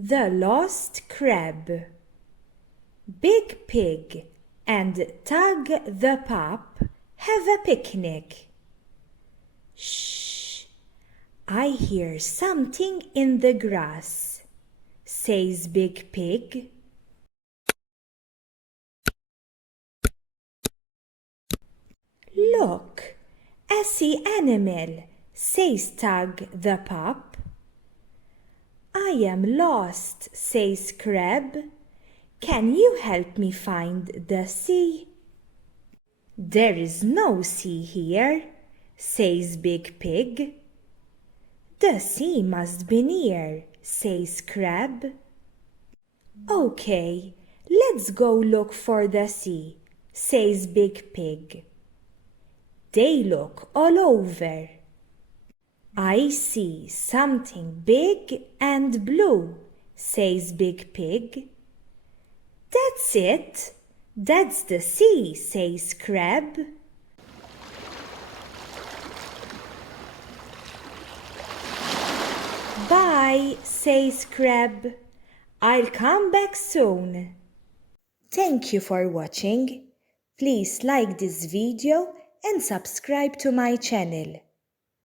The Lost Crab. Big Pig and Tug the Pup have a picnic. Shh! I hear something in the grass, says Big Pig. Look, a sea animal, says Tug the Pup. I am lost, says Crab. Can you help me find the sea? There is no sea here, says Big Pig. The sea must be near, says Crab. Okay, let's go look for the sea, says Big Pig. They look all over. I see something big and blue, says Big Pig. That's it. That's the sea, says Crab. Bye, says Crab. I'll come back soon. Thank you for watching. Please like this video and subscribe to my channel.